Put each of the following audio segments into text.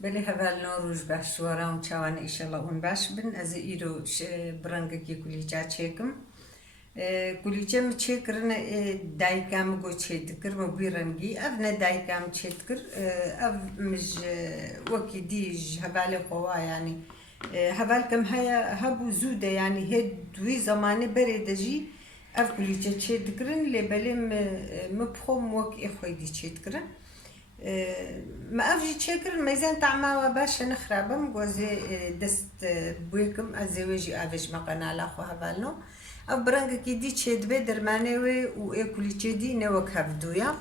بله هفال نوروز باش ورام چوان ایشالا اون باش بن از ایرو برنگی کلیجا چکم کلیجا می چکرن دایکام گو چیدکر مو بیرنگی اف نه دایکام چیدکر اف مش وکی دیج هفال قوا يعني هفال كم هيا هبو زوده يعني هي دوي زمانه بريدجي اف كليجا چیدکرن لبلم مبخم وك اخويدي چیدکرن ما أفجي تشكر ميزان طعمة باش نخربم جوزي دست بويكم أزواجي أفج مقنا لاخو هبالنو أو برانك كيدي تشد بدر مانوي وإكلي تشدي نوك هفدويا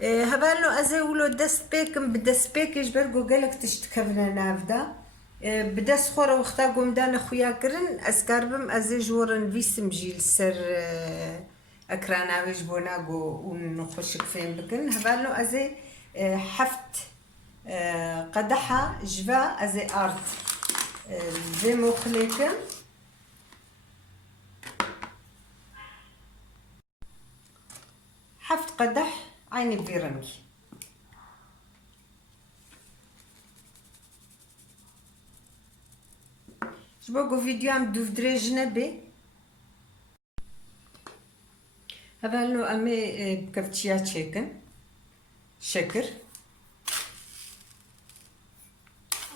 هبالنو أزولو دست بيكم بدست بيكش برجو قالك تشتكفنا نافدا بدست خورا وقتا قوم دانا خويا كرن أسكاربم أزجورن فيسم جيل سر أكرانا ويجبونا قو ونخشك فين بكن هبالنو أزي حفت قدحة جبا أزي أرض في مخليكم حفت قدح عيني بيرنكي جبوكو فيديو عم دوف دريج نبي هذا لو أمي بكفتشيا تشيكن شكر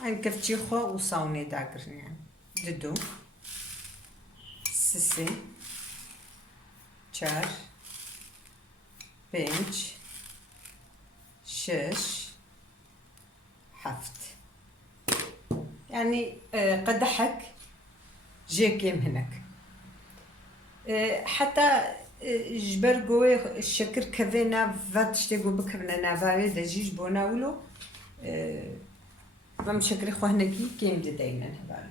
عن كفتشي خوا وصاوني داكرن يعني ددو سسي چار بنج شش حفت يعني قدحك جيكيم هناك حتى جبر قوي الشكر كذينا فاتشتيقو بكرنا نافاوي دجيج بوناولو بم شكري خو هناكي كيم دينا نهبالو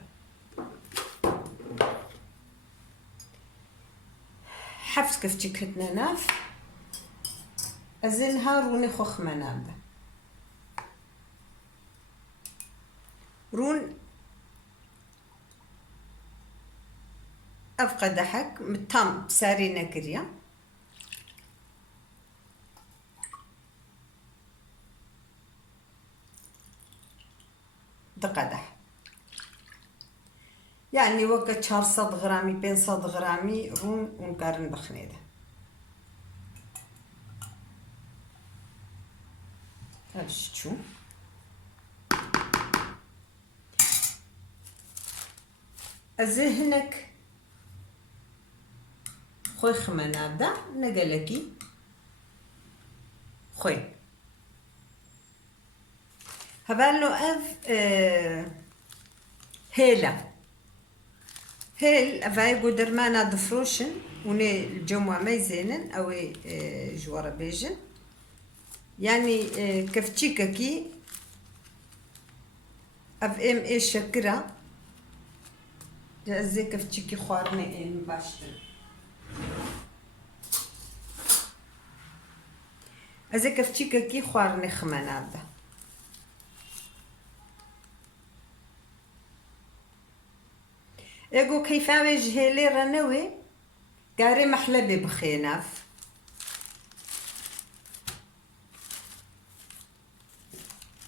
حفت كفتي كتنا ناف أزنها روني خوخ منابدا رون أفقد حك متام بساري نكريا دقدح يعني وقت شهر 100 غرامي بين 100 غرامي رون ونقارن بخنيده شو أزهنك خوي خمنابدا نقلكي خوي هبالو أف هيلا هيل أفاي قدر مانا دفروشن وني الجمعة ميزينن أو جوارا بيجن يعني كفتشيككي أف إم إيش شكرا زي كفتشيكي خوارني إن باشتر أزي كفتشيككي خوارني خمنابدا اگو کیفاوی جهلی رنوی قاري محلبي بخيناف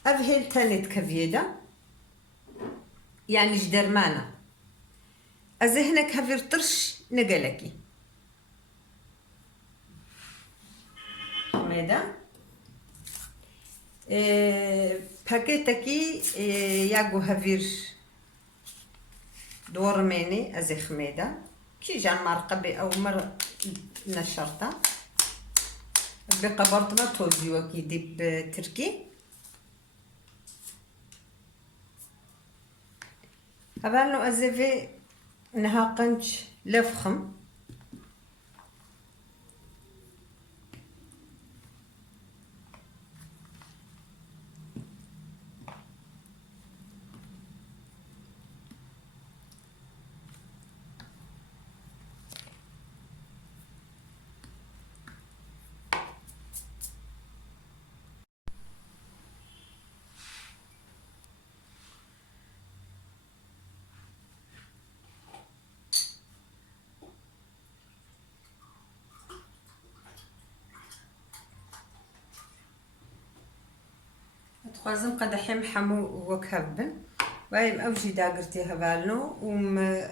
أفهل تانيت كفيدا يعني جدرمانا أزهنك هفير طرش نقلكي حميدا باكيتكي ياقو هفير دور ميني أزي خميدة كي جان مرقبي أو مر نشرتها بقبرتنا توزي وكي ديب تركي أبانو أزيفي نها قنج لفخم خوازم قد حم حمو وكهبن بايم أوجي داقرتي هبالنو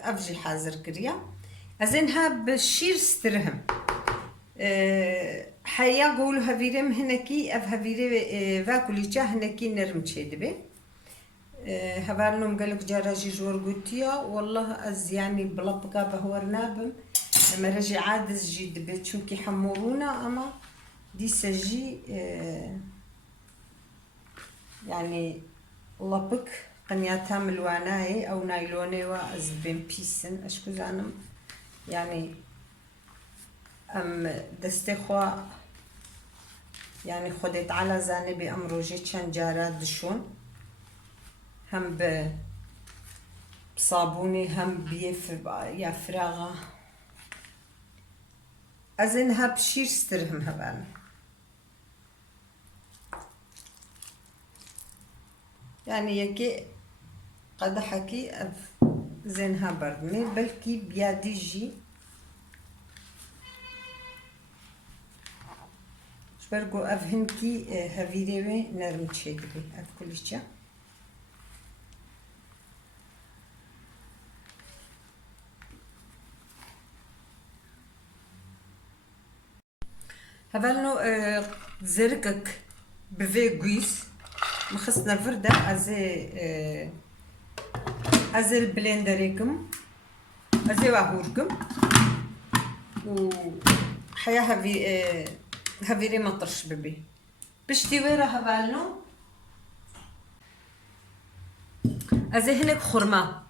أفجي حاضر كريا أزينها بشير سترهم حيا قولوا هفيرم هنكي أف هفيري فاكوليتشا هنكي نرم تشيدبي هبالنو مقالك جاراجي جور قوتيا والله أز يعني بلبقا بهورنابم لما رجع عادز جيد بيتشوكي حمورونا أما دي سجي يعني لبك قنياتها ملواناي أو نايلوني وأز بين بيسن أشكو زانم يعني دستي خوا يعني خدت على زانبي أمروجي كان جارات دشون هم بصابوني هم يا فراغة أزنها بشير سترهم هبان يعني يكي قد حكي زينها برد مي بلكي بيادي جي شبرقو أفهمكي هفيديوي نرم تشيكبي أف كلشة هبالنو زرقك بفي قويس مخصنا الفردة أزي البلندريكم أزي واهوركم وحيا هفيري مطرش ببي بشتي ويرا هبالنو أزي هناك خرمة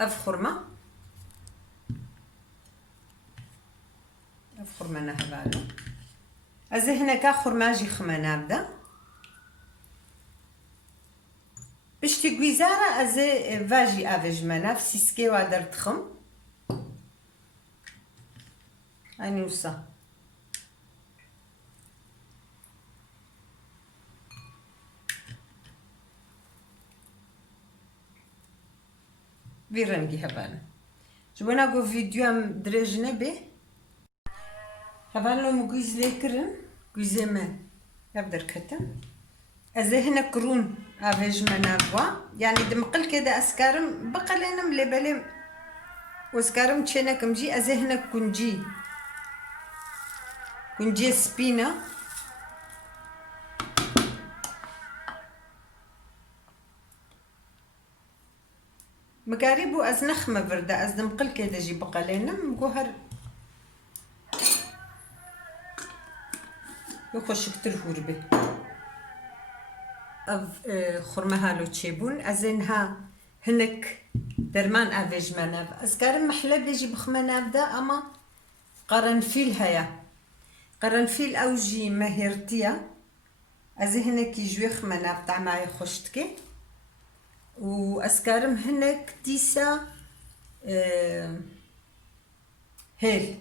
أف خرمة أف خرمة هبالنو أزي هناك خرمة جي خمنا نبدا بشتي قويزارة أزي فاجي أفج مناف سيسكي وادر تخم أني وصا بيرنجي هبانا جوانا قو فيديو هم درجنا به هبانا مقويز ليكرن قويزي ما يبدر كتن أزي هنا كرون أفيج منافوا يعني دمقل كده أسكارم بقى لنا ملبلم وأسكارم تشينا كمجي أزي هنا كنجي سبينا مقاربو أز نخمة بردة أز دمقل كده جي بقى لنا مقوهر يخش كتر هوربي خرمها لو تشيبون أزينها هنك درمان أفيج مناف أسكارم محلى بيجي بخمناف دا أما قرنفيل هيا قرنفيل أوجي مهيرتيا أزي هنك يجوي خمناف تاع معي خشتكي وأسكارم هنك ديسا هيل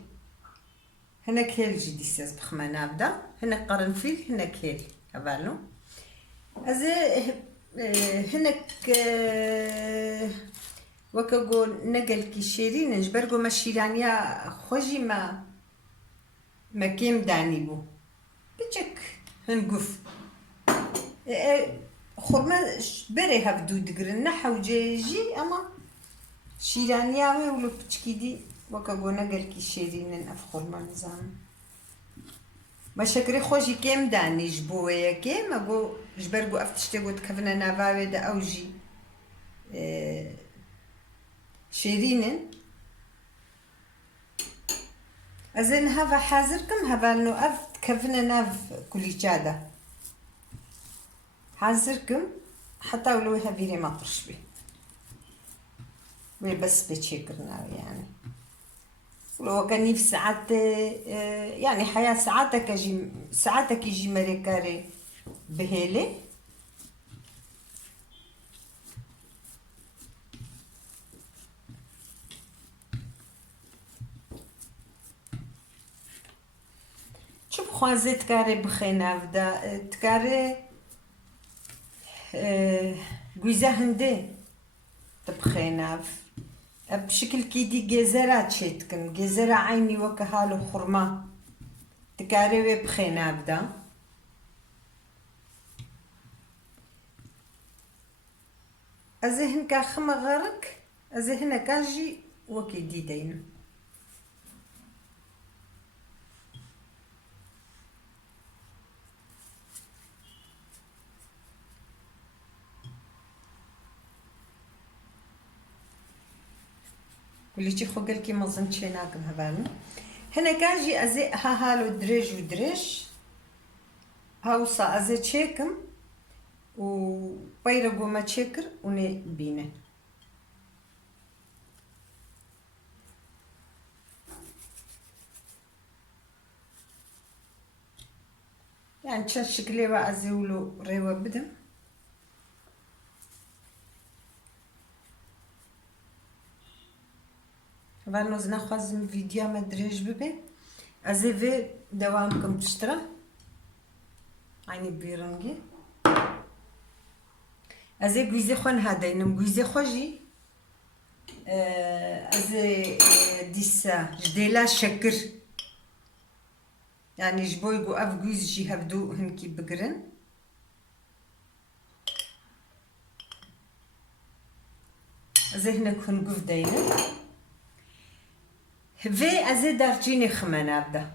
هنك هيل جي ديسا بخمناف دا هنك قرنفيل هنك هيل هبالو أزي هناك وكاقو نقل كي شيرين نجبرقو ما شيرانيا خوجي ما كيم داني بو بجك هنقف خورما بري هفدو دقرنا حوجي أما شيرانيا ولو بجكي دي وكاقو نقل كي شيرين نف خورما نظام بشكري خوشي كيم داني جبويا كيم أقو جبرقو أفتشتقو تكفنا نافاوي دا أوجي شيرينن أزين هذا حازركم هذا إنه أفت كفنا ناف كل جادة حازركم حتى ولو هبيري ما طرش بي وبس بتشكرنا يعني ولو كان في ساعات يعني حياة ساعاتك يجي مريكاري بهيلي شوف خوازي تكاري بخيناف دا تكاري قويزة هندي تبخيناف بشكل كيدي جزرات شيتكن جزرة عيني وكهالو خرما تكاري بخيناف دا از هنکا خم غرق از هنا کاجی وکی دیدین واللي تي خو قال كي مازن تشيناكم هبالن هنا كاجي ازي ها هالو دريج ودريج هاوصا ازي تشيكم و بيرقو ما تشكر وني بينه يعني تشكل لي ازيولو ريوه بدم فانوز ناخذ فيديو ما دريج ببي ازي في دوامكم تشترى عيني بيرنجي ازي جوزي خون هادينم جوزي خوجي ازي ديسا جديلا شكر يعني جبوي جو اف جوز جي هبدو هنكي بقرن ازي هناك هنقف داينا في ازي دارجيني خمانة ابدا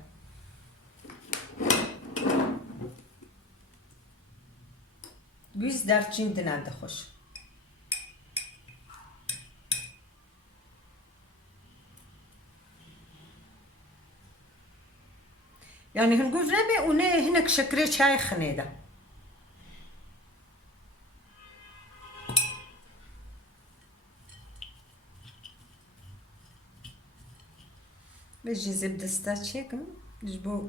جوز دارجين دنا دخوش يعني هنقول نبي ونه هناك شكري شاي خنيدة بيجي زبدة ستاتشيك جبو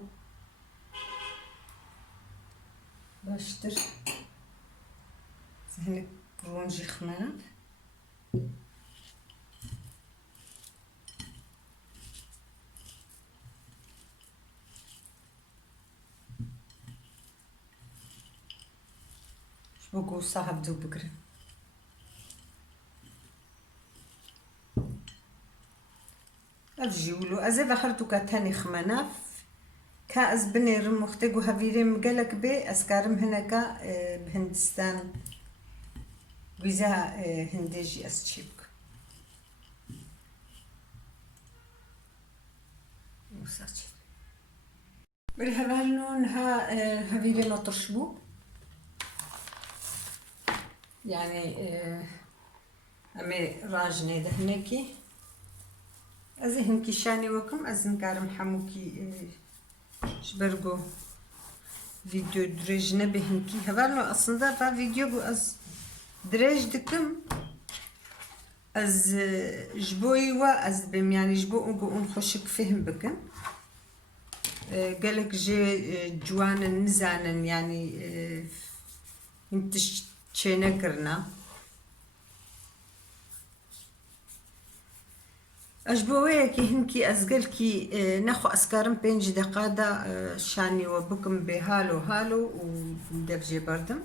باشتر هناك برونجي خمانات جبو صاحب دو بقرن الجيولو ازي بخرتو كاتاني خماناف كاز بني رمختقو هفيري مقالك بي اسكارم هناكا بهندستان ويزا هنديجي اسشيبك وساتشي بالهبالون ها هفيري نطرشبو يعني امي راجني دهنكي ازي هنكي شاني وكم ازن كارم حموكي شبرقو فيديو دريج نبي هنكي هبالو اصلا فا فيديو بو از دريج دكم از جبوي وا از بم يعني جبو نخشك فهم بكن قالك جي جوانا نزانا يعني انت تشينكرنا أجبويكي هنكي أزقلكي ناخو أسكارم بينج دقادة شاني وبكم بهالو هالو ودبجي بردم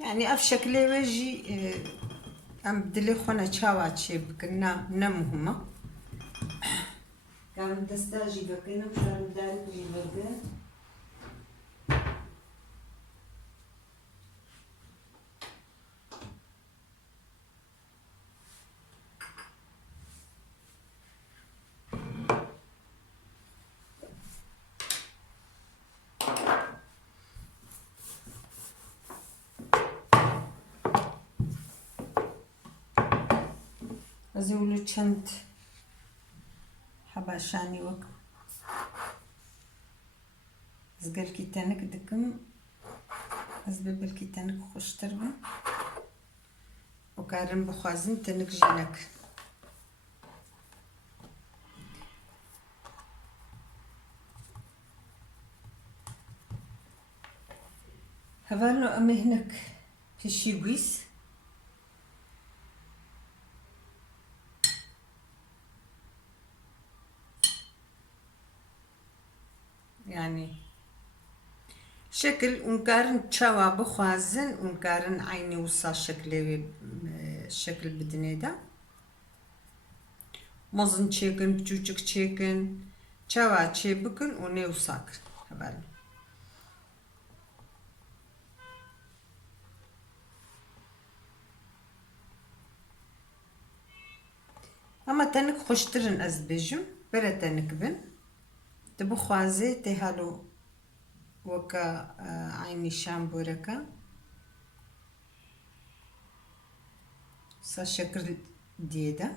يعني أف شكلي وجي أم بدلي خونا تشاوات شي بكنا نمهما كان دستاجي بكنا مشان دارك جي بكنا أزولو چند حبا شاني وك أزقل كي تانك دكم أزببل كي تانك خوش تربا وكارن بخوازن تانك جينك هفالو أمي هناك في الشيبويس يعني شكل ونكارن تشاوا بخوازن ونكارن عيني وصا شكل شكل بدنيدا مزن تشيكن بچوچك تشيكن تشاوا تشي بكن وني وصاك هبال Ama tenik hoştirin ez bejim. Bere tenik bin. De bu xwaze te halu vaka aynı şam böreka. Sa şekil diye de.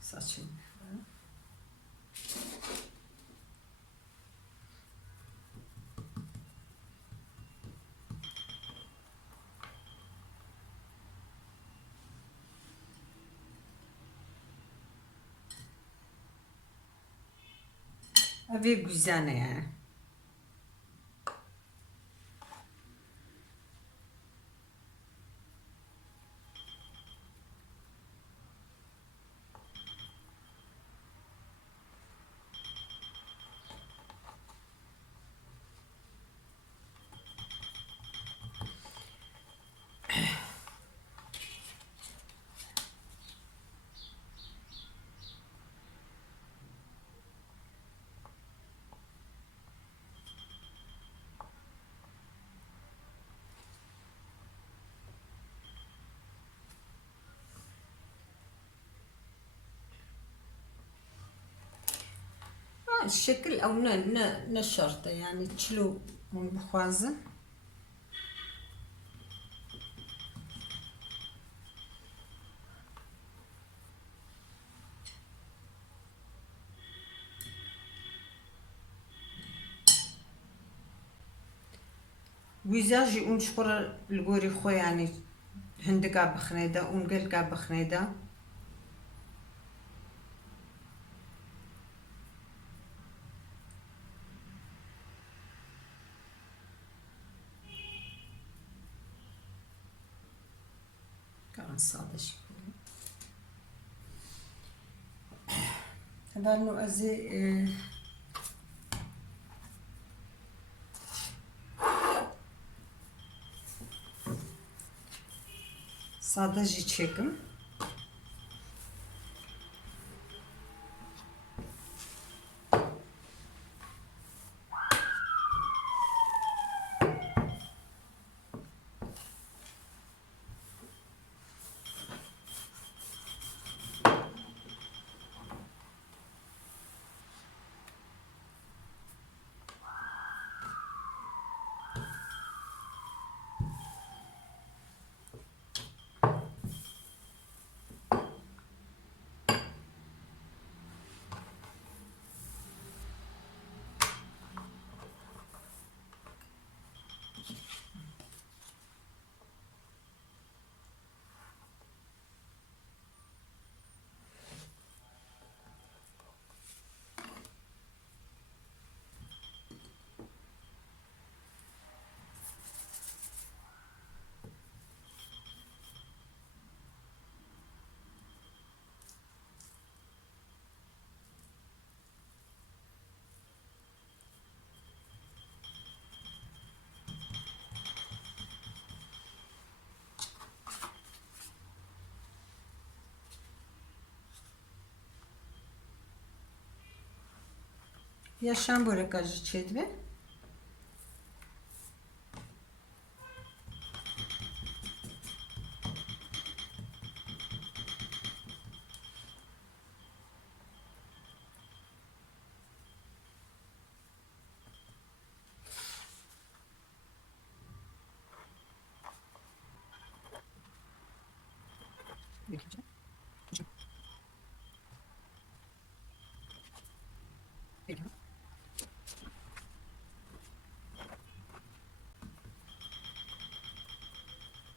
Saçın. Ve güzel yani. الشكل او نه شرطه يعني تشلو من بخوازن ويزاجي اون شخورا الجوري خو يعني هندقا بخنيدا اون قلقا بخنيدا كان صادق شكله هذا انه ازي صادجي çekim. Yaşam börek acı çedve.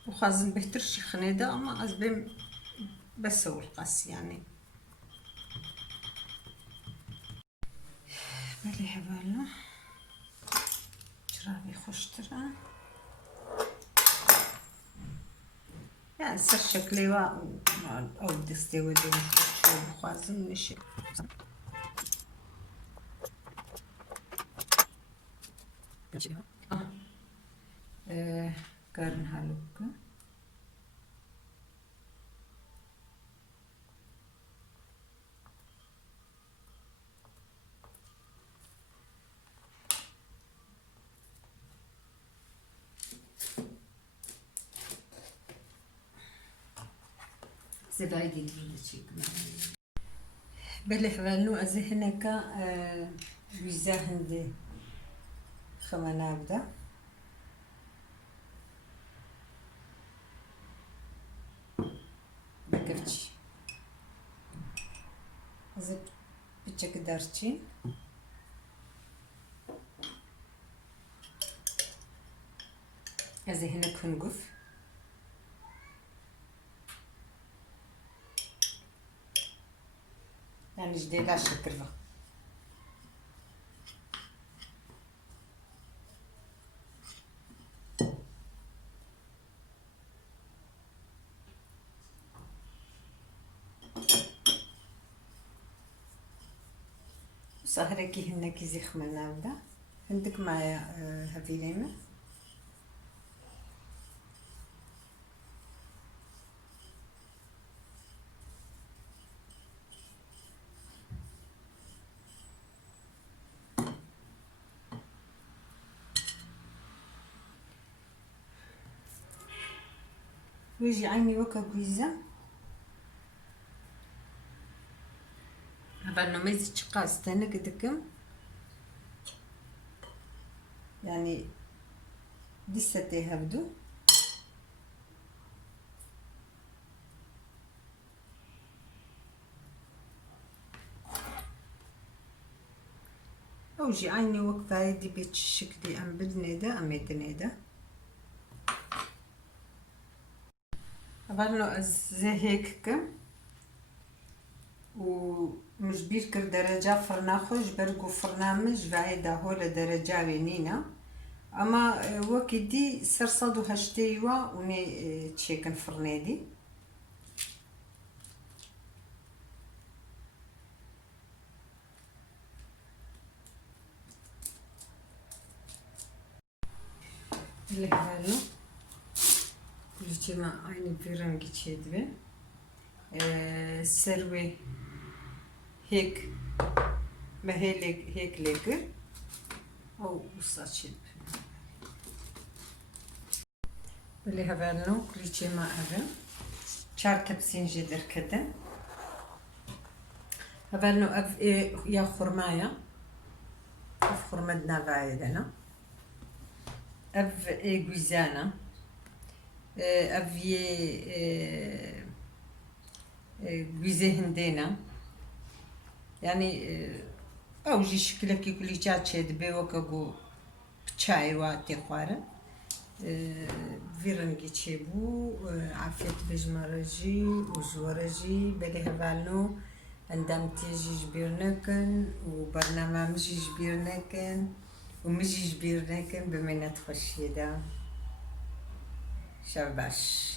Bu hazın behtir şıkhnede ama az ben بسوي القص يعني بلي هبالة جرابي خوش ترى يعني سر شكلي او دستي ودي شو بخوازن نشي قارن هالوكا زبايد يدرو تشيك بله فالنو أزهنك ويزاهن خمانا بدا بكفتش زب بتشك دارتشين أزهنك هنقف يعني جديدة شكرا سهركي هناكي زيخ مناودا عندك معايا هذه ليمة ويجي عيني وكا بويزة هذا نميز تشقاس تانا قدكم يعني دستي هبدو اوجي عيني وقفة يدي بيت الشكلي ام بالنيدا ام يدنيدا غنو زي هيك كم ومش بيركر درجة فرناخوش برقو فرنامج بعيدة هولا درجة بينينا اما وكدي سرصدو هشتيوا وني تشيكن فرنيدي اللي هالو لجمع عيني بيرنجي تشيدوي سروي هيك ما هيك ليكر او وصاشيب اللي هبالو كليتشي ما هذا شار كبسين جدر كده هبالو اف يا خرمايا اف خرمدنا بعيدنا اف غويزانا افي غويزي هندينا يعني اوجي شكلك يقولي جاتشيد بيوكاغو بتشاي واتي خوارن فيرنجي تشيبو عافية بجمرجي وزورجي بلي هبالنو عندما تيجي جبيرنكن وبرنامج جبيرنكن ومجي جبيرنكن بمنات خشيدة شاباش